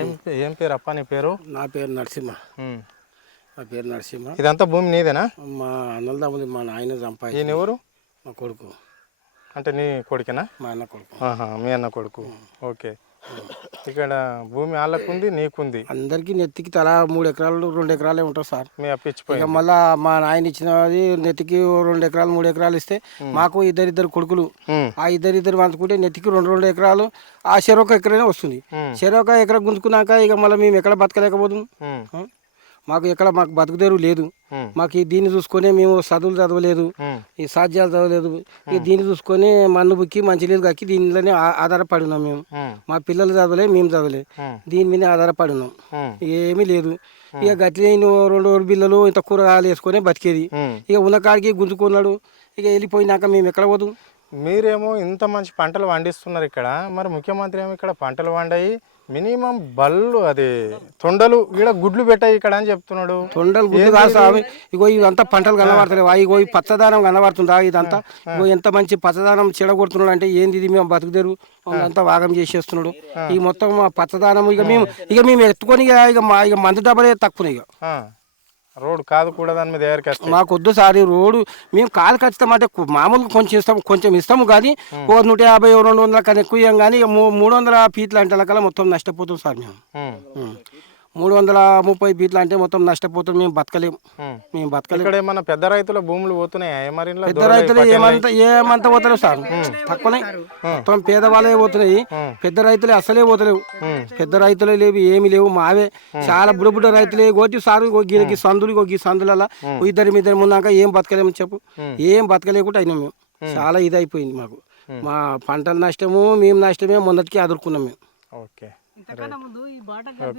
ఏం ఏం పేరు అప్ప నీ పేరు? నా పేరు నరసింహ. నా పేరు నరసింహ. ఇదంతా భూమి నీదేనా? మా అన్నదమ్ముది, మా నాయన సంపాదించి. ఈయన ఎవరు? మా కొడుకు. అంటే నీ కొడుకేనా? మా అన్న కొడుకు. మీ అన్న కొడుకు. ఓకే. ఇక్కడ భూమి వాళ్ళకుంది, నీకుంది. అందరికి నెత్తికి తల 3 ఎకరాలు 2 ఎకరాలే ఉంటుంది సార్. మీ అప్పిచ్చిపోయి ఇక మళ్ళా మా నాయన ఇచ్చినది నెత్తికి 2 ఎకరాలు 3 ఎకరాలు ఇస్తే మాకు ఇద్దరిద్దరు కొడుకులు. ఆ ఇద్దరిద్దరు పంచుకుంటే నెత్తికి 2 ఎకరాలు ఆ చెరొక ఎకరైనా వస్తుంది. చెరొక ఎకర గుంజుకున్నాక ఇక మళ్ళీ మేము ఎక్కడ బతకలేకపోదు. మాకు బతుకుదేరు లేదు. మాకు దీన్ని చూసుకొని మేము చదవలేదు, ఈ సాధ్యాలు చదవలేదు. ఈ దీన్ని చూసుకొని మన్ను బుక్కి మంచినీళ్ళు కక్కి దీనిలోనే ఆధారపడి ఉన్నాం మేము. మా పిల్లలు చదవలే, మేము చదవలే, దీని మీద ఆధారపడి ఉన్నాం. ఏమీ లేదు. ఇక గట్టిన 2 బిల్లలు ఇంత కూరగాయలు వేసుకొని బతికేది. ఇక ఉన్నకాడికి గుంజుకున్నాడు. ఇక వెళ్ళిపోయినాక మేము ఎక్కడ పోదు. మీరేమో ఇంత మంచి పంటలు పండిస్తున్నారు ఇక్కడ, మరి ముఖ్యమంత్రి ఏమో ఇక్కడ పంటలు పండాయి, మినిమం బళ్ళు అది తొండలు ఇక్కడ గుడ్లు పెట్టాయి ఇక్కడ అని చెప్తున్నాడు. తొండలు గుడ్లు కాదు స్వామి. ఇగో ఇవంతా పంటలు కనబడతలేవు. ఇగో ఈ పచ్చదానం కనబడుతుందా? ఇదంతా ఇగో ఎంత మంచి పచ్చదానం చెడగొడుతున్నాడు అంటే ఏంది ఇది? మేము బతుకుదేరు అంతా వాగం చేసేస్తున్నాడు. ఈ మొత్తం పచ్చదానం ఇక మేము ఎత్తుకొని ఇక మందు డబ్బలే తక్కువ. ఇక రోడ్ కాదు కూడా దాని మీద దగ్గరికి మాకు వద్దు సార్. ఈ రోడ్డు మేము కాదు ఖచ్చితమంటే మామూలుగా కొంచెం ఇస్తాము కానీ 150 200 కన్నా ఎక్కువ ఇవ్వం. కానీ 300 ఫీట్ల అంటే కల్లా మొత్తం నష్టపోతాం సార్. మేము 330 ఫీట్లు అంటే మొత్తం నష్టపోతాం. మేము బతకలేము. ఇక్కడ ఏమన్నా పెద్ద రైతుల భూములు పోతున్నాయి? మరి పెద్ద రైతులు ఏమంతా పోతలేవు సార్. తక్కువనే మొత్తం పేదవాళ్ళే పోతున్నాయి. పెద్ద రైతులే అసలే పోతలేవు. పెద్ద రైతులే లేవు, ఏమి లేవు. మావే చాలా బుడ్డ రైతులే కోటి సారు. గీ సందులలో ఇద్దరు మున్నాక ఏం బతకలేము చెప్పు. ఏం బతకలేకుండా అయినాం మేము. చాలా ఇది అయిపోయింది మాకు. మా పంటల నష్టము, మేము నష్టమే మొన్నటికి అదుర్కొన్నాం మేము. ఓకే,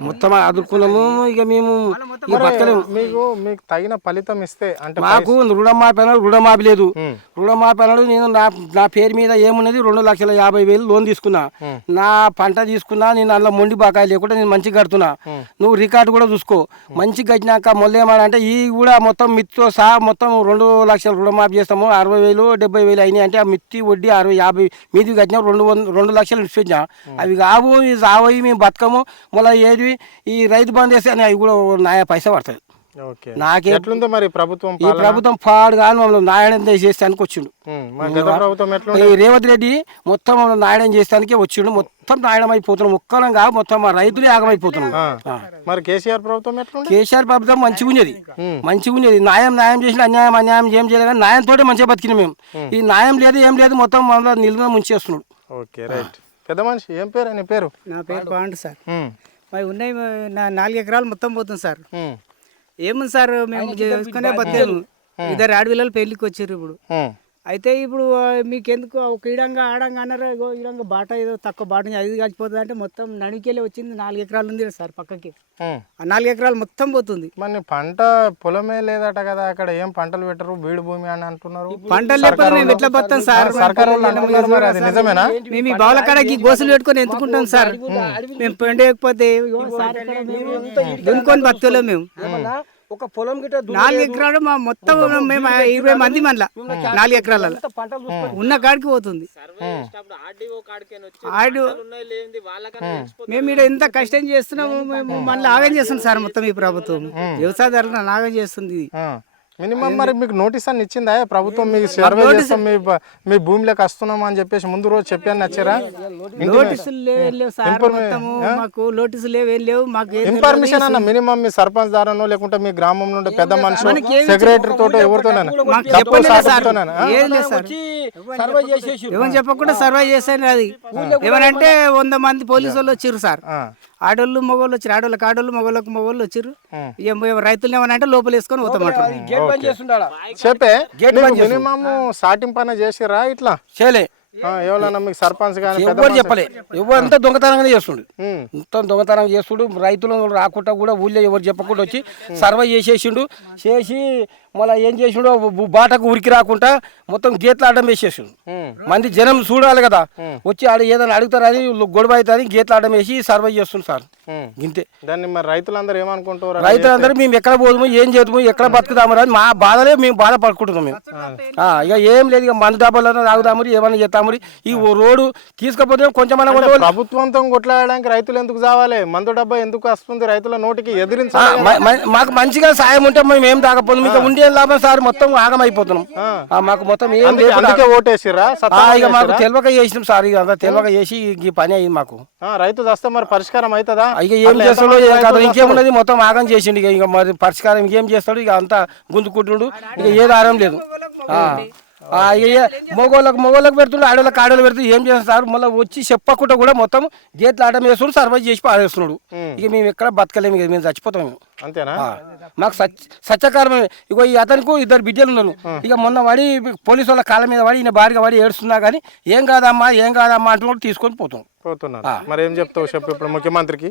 మొత్తం అదుర్కొన్నాము. ఇక మేము బతకలేము. మీకు తగిన ఫలితం ఇస్తే అంటే మాకు రుణమాఫీ అన్నాడు, రుణమాఫీ లేదు. రుణమాఫీ అన్నాడు. నేను నా పేరు మీద ఏమున్నది 2,50,000 లోన్ తీసుకున్నా. నా పంట తీసుకున్నా. నేను అందులో మొండి బాకాయ లేకుండా నేను మంచిగా కడుతున్నా. నువ్వు రికార్డు కూడా చూసుకో. మంచిగా కట్టినాక మొన్న ఏమన్నా ఈ కూడా మొత్తం మిత్తితో సహా మొత్తం 2 లక్షలు రుణమాఫీ చేస్తాము. 60,000 70,000 అయినాయి అంటే ఆ మిత్తి వడ్డీ 60-50 మీది కట్టినా 2 లక్షలు ఇచ్చినా. అవి కావు, ఇవి సావయి, మేము బతకము. మళ్ళీ ఏది ఈ రైతు బంద్ చేస్తే అవి కూడా పైసా పడుతుంది. నాకే మరి ప్రభుత్వం ఈ ప్రభుత్వం పాడు కానీ మమ్మల్ని నాయడం చేస్తానికి వచ్చిండు. ఈ రేవంత్ రెడ్డి మొత్తం మమ్మల్ని నాయడం చేస్తానికే వచ్చిండు. మొత్తం నాయడం అయిపోతున్నాం. ఒక్కరం కాదు, మొత్తం మా రైతులే ఆగమైపోతున్నాం. మరి కేసీఆర్ ప్రభుత్వం మంచిగా ఉండేది. న్యాయం చేసిన అన్యాయం ఏం చేయలేదు. కానీ న్యాయంతో మంచిగా బతికినాం మేము. ఈ న్యాయం లేదు, ఏం లేదు, మొత్తం మమ్మల్ని నిలువ ముంచేస్తున్నాడు. Okay, right. పెద్ద మనిషి ఏం పేరు? నీ పేరు? నా పేరు బాగుంది సార్. మరి ఉన్నాయి 4 ఎకరాలు మొత్తం పోతుంది సార్. ఏముంది సార్, మేము చేసుకునే బతికేము. 2 ఆడపిల్లలు పెళ్లికి వచ్చారు ఇప్పుడు. అయితే ఇప్పుడు మీకు ఎందుకు ఒక ఈడంగా ఆడంగా అన్నారు. ఇగో ఈడంగా బాట ఏదో తక్కువ బాట అది కలిసిపోతుంది అంటే మొత్తం నడికెళ్ళి వచ్చింది. 4 ఎకరాలు ఉంది సార్ పక్కకి. ఆ 4 ఎకరాలు మొత్తం పోతుంది. మరి పంట పొలమే లేదట కదా అక్కడ? ఏం పంటలు పెట్టరు, బీడు భూమి అని అంటున్నారు. పంటలు లేకపోతే మేము ఎట్లా పోతాం సార్? నిజమేనా? మేము ఈ బావుల కాడకి గోసులు పెట్టుకొని ఎందుకుంటాం సార్? మేము పండకపోతే దున్నుకొని బతుకోలేము మేము. ఒక పొలం గిట్ట 4 ఎకరాలు మా మొత్తం మేము 20 మంది మళ్ళా 4 ఎకరాలలో ఉన్న కాడికి పోతుంది. మేము ఇక్కడ ఎంత కష్టం చేస్తున్నాము. మేము మళ్ళీ ఆగం చేస్తున్నాం సార్. మొత్తం ఈ ప్రభుత్వం వ్యవసాయదారులను ఆగం చేస్తుంది. మినిమం మరి మీకు నోటీస్ అని ఇచ్చిందా ప్రభుత్వం? మీకు సర్వే చేస్తాం, మీ భూమిలోకి వస్తున్నాం అని చెప్పేసి ముందు రోజు చెప్పాను నచ్చారా? నోటీసులు లేవు సార్. మాకు నోటీసులు లేవు. మాకు ఇన్ఫర్మేషన్ అన్న మినిమం మీ సర్పంచ్ ద్వారానో లేకుంటే మీ గ్రామం నుండి పెద్ద మనుషులు సెక్రటరీ తోటో ఎవరితోనైనా ఏమని చెప్పకుండా సర్వే చేశాను. అది ఏమనంటే 100 మంది పోలీసు వాళ్ళు వచ్చారు సార్. ఆడోళ్ళు మగవాళ్ళు వచ్చారు. ఆడోళ్ళు మగవాళ్ళకు వచ్చారు. రైతులు ఏమనంటే లోపల వేసుకొని పోతామంటారు. చెప్పే మినిమం స్టార్టింగ్ పని చేసిరా? ఇట్లా చేయలే. ఎవరన్నా మీకు సర్పంచ్ కానీ ఎవరు చెప్పలే. ఎవరంతా దొంగతనంగానే చేస్తుండు. మొత్తం దొంగతనం చేస్తుడు. రైతులు రాకుండా కూడా ఊళ్ళో ఎవరు చెప్పకుండా వచ్చి సర్వే చేసేసిండు. చేసి మళ్ళీ ఏం చేసిండో బాటకు ఉరికి రాకుండా మొత్తం గేట్లు అడ్డం వేసేసిండు. మంది జనం చూడాలి కదా, వచ్చి ఆడ ఏదైనా అడుగుతారని గొడవ అవుతుంది, గేట్లు అడ్డం వేసి సర్వే చేస్తుంది సార్. ఇంతే. దాన్ని మరి రైతులందరూ ఏమనుకుంటారు? రైతులందరూ మేము ఎక్కడ పోదుము, ఏం చేద్దాము, ఎక్కడ బతుకుదాము అని మా బాధలే మేము బాధపడుకుంటున్నాం మేము. ఇక ఏం లేదు, ఇక మందు డబ్బాలను తాగుదాము, ఏమైనా చేస్తాము. ఈ రోడ్డు తీసుకపోతే కొంచెం ప్రభుత్వంతో కొట్లాడడానికి రైతులు ఎందుకు కావాలి? మందు డబ్బా ఎందుకు వస్తుంది రైతుల నోటికి? ఎదిరించాలి. మాకు మంచిగా సాయం ఉంటే మేము ఏం తాగపోదు, మీకు ఉండే లాభం సార్, మొత్తం ఆగమైపోతున్నాం. మాకు మొత్తం ఏం లేదు. అందుకే ఓటేసిరా? ఇక మాకు తెలియక చేసినాం సార్, ఇక అంతా తెలియక చేసి ఈ పని అయింది మాకు. రైతు వస్తే మరి పరిష్కారం అవుతుందా? ఇక ఏం చేస్తాడో కదా, ఇంకేమున్నది, మొత్తం ఆగం చేసిండు. ఇక మరి పరిష్కారం ఇంకేం చేస్తాడు, ఇక అంతా గుంజుకుంటుండు, ఇక ఏ దారం లేదు. మొగోళ్ళకి పెడుతుండే, ఆడోళ్ళకి ఆడోళ్ళు పెడుతుంది. ఏం చేస్తారు మళ్ళీ వచ్చి చెప్పకుండా కూడా మొత్తం గేట్లు ఆటం వేస్తున్నాడు, సర్వైజ్ చేసి పాడేస్తున్నాడు. ఇక మేము ఎక్కడ బతకలేము, ఇక మేము చచ్చిపోతాం. అంతేనా? మాకు సత్యకారమే. ఇగో ఈ అతనికి 2 బిడ్డలు ఉన్నారు. ఇక మొన్న వాడి పోలీసు వాళ్ళ కాళ్ళ మీద వాడి ఈయన భారీగా వాడి ఏడుస్తున్నా కానీ ఏం కాదమ్మా అంటున్నాడు, తీసుకొని పోతున్నారు. మరి ఏం చెప్తావు చెప్పు ఇప్పుడు ముఖ్యమంత్రికి?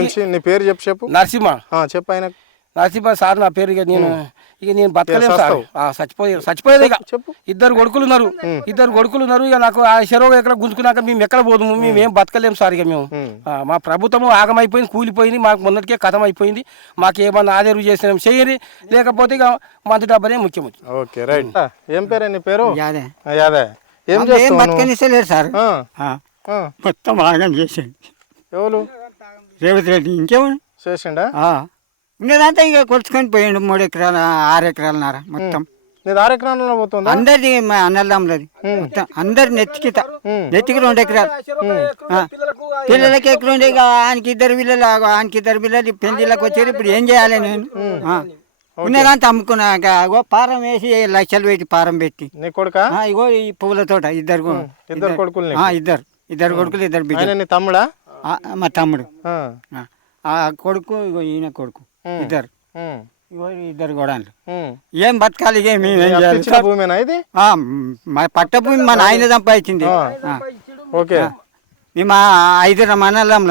నుంచి నీ పేరు చెప్పు. నరసింహ. చెప్పు ఆయన. నరసింహ సార్ నా పేరు. ఇక నేను బతకలేను సార్, చచ్చిపోయేది. ఇక 2 కొడుకులు ఉన్నారు. ఇక నాకు ఆ చెరువు ఎక్కడ గుంజుకున్నాక మేము ఎక్కడ పోదుము, మేము ఏం బతకలేము సార్. ఇక మేము మా ప్రభుత్వము ఆగమైపోయింది, కూలిపోయింది, మాకు మొన్నటికే కథం అయిపోయింది. మాకు ఏమన్నా ఆదేరు చేసినాం చెయ్యని, లేకపోతే ఇక మందు డబ్బనే ముఖ్యం. Okay right. ఏం పేరు? నీ పేరు? యాదే. ఏం చేస్తావు? బతకనిస్తలేరు సార్, మొత్తం ఆగం చేసిండు. ఎవరు? రేవంత్ రెడ్డి. ఇంకేమన్నా చేసిండా? ఉన్నదంతా ఇక కొలుచుకొని పోయిండు. 3 ఎకరాలు 6 ఎకరాలన్నర మొత్తం. 6 ఎకరాలలో పోతుందా? అందరిది అన్నదమ్ములది మొత్తం, అందరి నెత్తికి 2 ఎకరాలు. పిల్లలకి ఎక్కడ ఉండే, ఇక ఆయనకి 2 పిల్లలు పెళ్లిళ్ళకి వచ్చారు. ఇప్పుడు ఏం చేయాలి నేను? ఉన్నదంతా అమ్ముకున్నాక పారం వేసి లక్షలు పెట్టి పారం పెట్టి. నీ కొడుకా? ఇగో ఈ పువ్వుల తోట. ఇద్దరు కొడుకులు. ఇద్దరు కొడుకులు, 2 బిడ్డలు. నీ తమ్ముడా? మా తమ్ముడు. ఆ కొడుకు ఇగో ఈయన కొడుకు, ఇద్దరు. ఇగో 2 గోడాన్లు. ఏం బతకాలి? మేము ఏం చేయాలి? భూమేనా ఇది? మా పట్ట భూమి మా నాయన సంపాదించింది. ఓకే. మేము 5 మనల్లం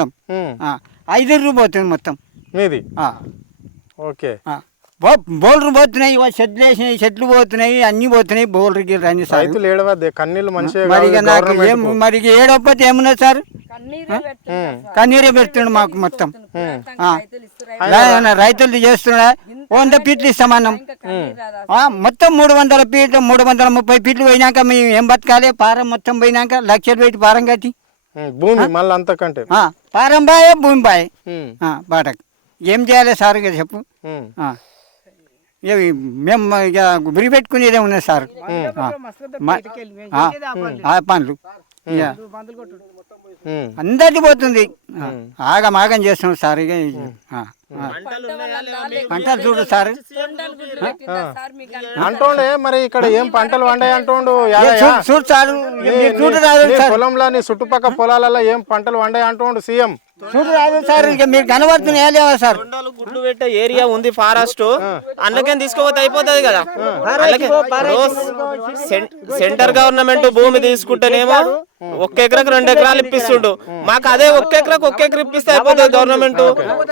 5 పోతుంది మొత్తం మీది. ఓకే. బోల్డర్ పోతున్నాయి, చెట్లు వేసినాయి, చెట్లు పోతున్నాయి, అన్ని పోతున్నాయి. బోల్డర్కి రండి సార్. రైతులు ఏడవద్దే, కన్నీళ్ళు మంచిగా. మరి నాకు మరి ఏడవకపోతే ఏమున్నది సార్? కన్నీరే పెడుతుండు మాకు మొత్తం. రైతులు చేస్తున్నా 100 ఫీట్లు ఇస్తామన్నాం. మొత్తం 300 ఫీట్లు 330 ఫీట్లు పోయినాక మేము ఏం బతకాలి? పారం మొత్తం పోయినాక లక్షలు పెట్టి పారం కట్టి భూమి మళ్ళీ అంతకంటే పారం బాయే భూమి బాయే బాటకు ఏం చేయాలి సార్? చెప్పు. మేము ఇక గురి పెట్టుకునేదే ఉన్నది సార్. పనులు ఇక అందరిది పోతుంది, ఆగం చేస్తున్నాం సార్. ఇక పంటలు చూడు సార్ అంటుండే. మరి ఇక్కడ ఏం పంటలు వండాయి అంటుండు? చూడు సార్, పొలంలో చుట్టుపక్కల పొలాలలో ఏం పంటలు వండాయి అంటుండు సీఎం. చూడు రాదు సార్, ఇక మీరు కనబడుతున్నాయా సార్? గుడ్లు పెట్టే ఏరియా ఉంది ఫారెస్ట్, అందుకే తీసుకోపోతే అయిపోతుంది కదా. సెంటర్ గవర్నమెంట్ భూమి తీసుకుంటేనేమో 1 ఎకరాకు 2 ఎకరాలు ఇప్పిస్తుండు. మాకు అదే 1 ఎకరాకు 1 ఎకరం ఇప్పిస్తే అయిపోతుంది.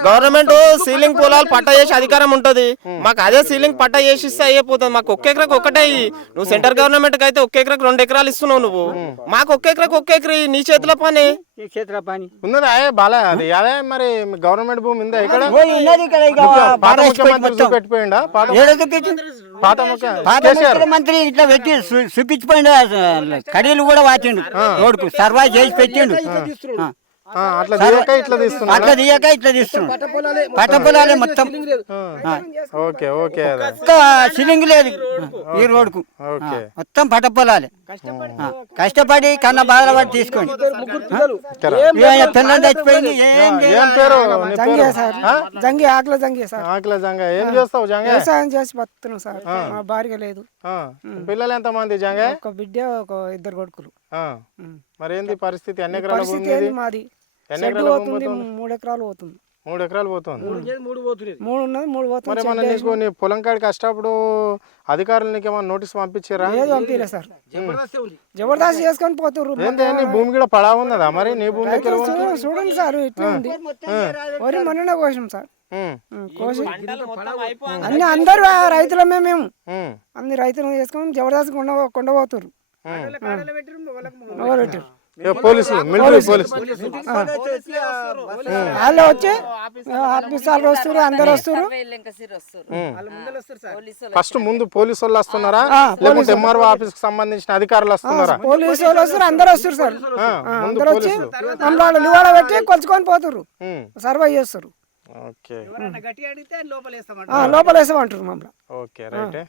గవర్నమెంట్ సీలింగ్ పొలాలు పట్టా చేసి అధికారం ఉంటది, మాకు అదే సీలింగ్ పట్టా చేసి ఇస్తే అయిపోతుంది. మాకు 1 ఎకరాకు ఒకటే. నువ్వు సెంటర్ గవర్నమెంట్ కి అయితే 1 ఎకరాకు 2 ఎకరాలు ఇస్తున్నావు నువ్వు. మాకు 1 ఎకరాకు 1 ఎకరం నీ చేతిలో పని ఉన్నదా? బాలే అది అదే. మరి గవర్నమెంట్ భూమి ఉందా ఇక్కడ? పెట్టిపోయిండా పాత మంత్రి ఇట్లా పెట్టి చూపించిపోయిండు. కడీలు కూడా వాచిండు, రోడ్కు సర్వా చేసి పెట్టిండు. అట్లా తీయక ఇట్లా తీస్తున్నాడు. పట్ట పొలాలే మొత్తం. Okay okay. సిలింగ్ లేదు ఈ రోడ్కు, మొత్తం పట్ట పొలాలే. కష్టపడి కన్నా బాధలు పడి తీసుకోండి. పిల్లలు చచ్చిపోయింది. ఏం చేస్తావు? వ్యవసాయం చేసి బతున్నాం సార్. మా భార్య లేదు. పిల్లలు ఎంత మంది? జంగే 1 బిడ్డ, 2 కొడుకులు. మరి ఏంది పరిస్థితి? ఎన్ని ఎకరాల భూమి? మాది 3 ఎకరాలు పోతుంది. 3 ఎకరాలు పోతుంది 3 పోతుంది. 3 ఉన్నది 3 పోతుంది. మరి ఏమన్నా నీకు నీ పొలం కాడికి కష్టప్పుడు అధికారులు నీకు ఏమన్నా నోటీస్ పంపించారా? ఏది పంపిలే సార్. జబర్దస్త్ ఉంది. జబర్దస్త్ చేసుకొని పోతుర్రు. ఏంటి నీ భూమి కూడా పడా ఉన్నదా మరి? నీ భూమి దగ్గర చూడండి సార్ ఇట్లా ఉంది. వరి మొన్ననే కోసినాం సార్. కోసి అన్ని అందరు రైతులమే మేము. అన్ని రైతులు చేసుకొని జబర్దస్త్ కొండపోతుర్రు. పెట్టారు పోలీసులు, మిలిటరీ పోలీసులు వాళ్ళు వచ్చి ఆఫీసర్లు వస్తారు, అందరు వస్తారు. ఫస్ట్ ముందు పోలీసు వాళ్ళు వస్తున్నారా లేకుంటే ఎంఆర్ఓ ఆఫీస్ కి సంబంధించిన అధికారులు వస్తున్నారా? పోలీసు వాళ్ళు వస్తారు, అందరు వస్తారు సార్. అందరు వచ్చి మమ్మల్ని లివాడ పెట్టి కొలుచుకొని పోతుర్రు, సర్వే చేస్తారు. ఓకే లోపల వేస్తామంటారు మమ్మల్ని. Okay right.